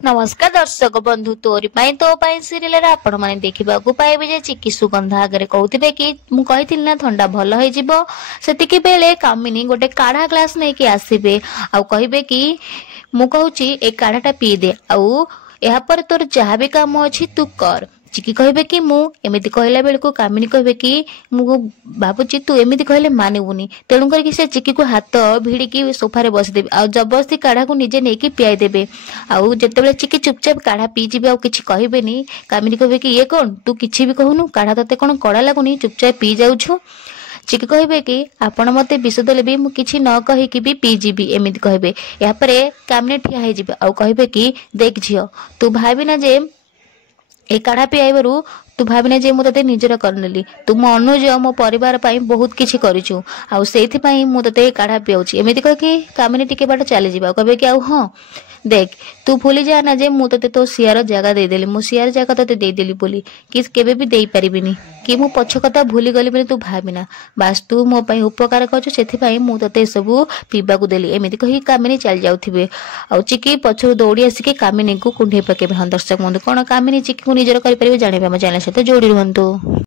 नमस्कार दर्शक बंधु तोरी पाई तो पाई सीरियल रे आपण माने देखिबा को पाइबे जे चिकी सुगंधा आगे कहउथिबे कि मु कहिथिल ना ठंडा भल होई जिवो सेतिकी बेले कामिनी गोटे काढ़ा ग्लास नै कि आसीबे आ कहिबे कि मु कहूची ए काढ़ाटा पी दे आउ एहा पर तोर जहा भी काम अछि तू कर। चिकी कहबे कि मु एमिति कहला बेल को कामिनी कहबे कि मु बाबूजी तू एमिति कहले मानिबुनी तेणु करके से चिकी को हाथ भिड़ी की सोफा रे बस देबे आ जबरदस्ती काढ़ा को निजे नै कि पियाई देबे आउ जेतेबेले चिकी चुपचाप काढ़ा पी जिबे आ किछि कहबेनी कामिनी कहबे कि ये कोन तू किछि भी कहूनु काढ़ा तते कोन कड़ा लागुनी चुपचाप पी जाउछु। चिकी कहबे कि आपण मते विष देले भी मु किछि न कहि कि भी पी जिबी एमिति कहबे या परे कामिनी ठिया हे जिबे आ कहबे कि देख झियो तू भाबी ना जे ए काढ़ा पियाइबारु तू भाविना जे मु तते निजर करनेली तू मो अनुज मो परिवार पाई बहुत किछि करिछु आ सेथि पाई मु तते काढ़ा पियाउछि एमिति कह कि कामिनी टिके बाट चली जिबा कहबे कि आउ हां देख तू भूली जा ना जे मु तते तो सियार जगह दे देली मु सियार जगह तते दे देली बोली कि केबे भी देई परिबिनी कि मु पछ कथा भूली गली बोली तू भाबिना बास तू मो पाई उपकार करछु सेथि पाई मु तते सब पीबा को देली एमिति कहि कामिनी चल जाउथिबे आ चिकी पछरु दौड़ी आसी कामिनी को कुंढे पकेबे। हां दर्शक बंधु कोन कामिनी चिकी को निजर करि परिबे जानिबे हम चैनल से जोड़ी रहंतु।